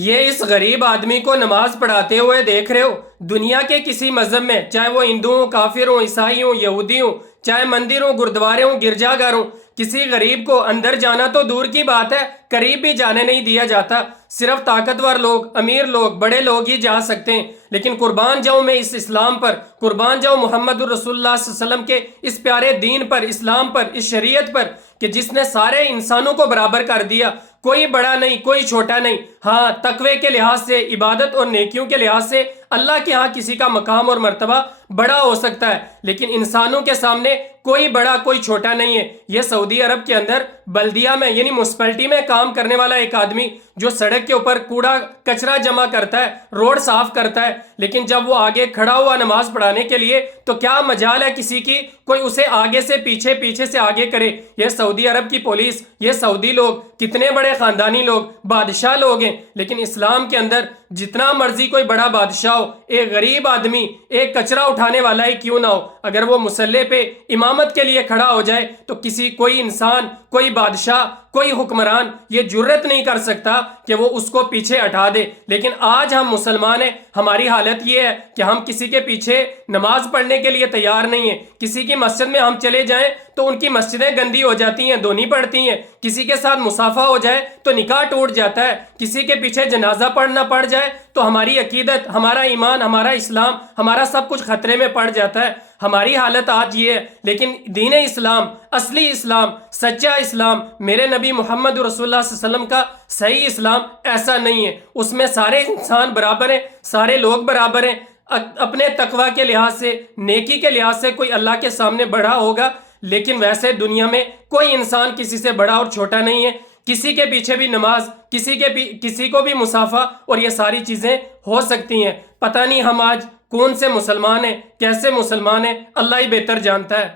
یہ اس غریب آدمی کو نماز پڑھاتے ہوئے دیکھ رہے ہو؟ دنیا کے کسی مذہب میں، چاہے وہ ہندو ہوں، کافر ہوں، عیسائی ہوں، یہودی ہوں، چاہے مندر ہوں، گردوارے ہوں، گرجا گھر ہوں، کسی غریب کو اندر جانا تو دور کی بات ہے، قریب بھی جانے نہیں دیا جاتا۔ صرف طاقتور لوگ، امیر لوگ، بڑے لوگ ہی جا سکتے ہیں۔ لیکن قربان جاؤں میں اس اسلام پر، قربان جاؤں محمد الرسول اللہ صلی اللہ علیہ وسلم کے اس پیارے دین پر، اسلام پر، اس شریعت پر، کہ جس نے سارے انسانوں کو برابر کر دیا، کوئی بڑا نہیں، کوئی چھوٹا نہیں۔ ہاں، تقوی کے لحاظ سے، عبادت اور نیکیوں کے لحاظ سے اللہ کے ہاں کسی کا مقام اور مرتبہ بڑا ہو سکتا ہے، لیکن انسانوں کے سامنے کوئی بڑا کوئی چھوٹا نہیں ہے۔ یہ سعودی عرب کے اندر بلدیہ میں یعنی میونسپلٹی میں کام کرنے والا ایک آدمی جو سڑک کے اوپر کوڑا کچرا جمع کرتا ہے، روڈ صاف کرتا ہے، لیکن جب وہ آگے کھڑا ہوا نماز پڑھانے کے لیے تو کیا مجال ہے کسی کی کوئی اسے آگے سے پیچھے، پیچھے سے آگے کرے؟ یہ سعودی عرب کی پولیس، یہ سعودی لوگ کتنے بڑے خاندانی لوگ، بادشاہ لوگ ہیں، لیکن اسلام کے اندر جتنا مرضی کوئی بڑا بادشاہ ہو، ایک غریب آدمی، ایک کچرا اٹھانے والا ہی کیوں نہ ہو، اگر وہ مصلی پہ امامت کے لیے کھڑا ہو جائے تو کوئی انسان، کوئی بادشاہ، کوئی حکمران یہ جرت نہیں کر سکتا کہ وہ اس کو پیچھے ہٹا دے۔ لیکن آج ہم مسلمان ہیں، ہماری حالت یہ ہے کہ ہم کسی کے پیچھے نماز پڑھنے کے لیے تیار نہیں ہیں۔ کسی کی مسجد میں ہم چلے جائیں تو ان کی مسجدیں گندی ہو جاتی ہیں، دھونی پڑتی ہیں۔ کسی کے ساتھ مصافحہ ہو جائے تو نکاح ٹوٹ جاتا ہے۔ کسی کے پیچھے جنازہ پڑھنا پڑ جائے تو ہماری عقیدت، ہمارا ایمان، ہمارا اسلام، ہمارا سب کچھ خطرے میں پڑ جاتا ہے۔ ہماری حالت آج یہ ہے، لیکن دین اسلام، اصلی اسلام، سچا اسلام، میرے نبی محمد رسول اللہ صلی اللہ علیہ وسلم کا صحیح اسلام ایسا نہیں ہے۔ اس میں سارے انسان برابر ہیں، سارے لوگ برابر ہیں۔ اپنے تقوی کے لحاظ سے، نیکی کے لحاظ سے کوئی اللہ کے سامنے بڑا ہوگا، لیکن ویسے دنیا میں کوئی انسان کسی سے بڑا اور چھوٹا نہیں ہے۔ کسی کے پیچھے بھی نماز، کسی کو بھی مصافحہ اور یہ ساری چیزیں ہو سکتی ہیں۔ پتہ نہیں ہم آج کون سے مسلمان ہیں، کیسے مسلمان ہیں، اللہ ہی بہتر جانتا ہے۔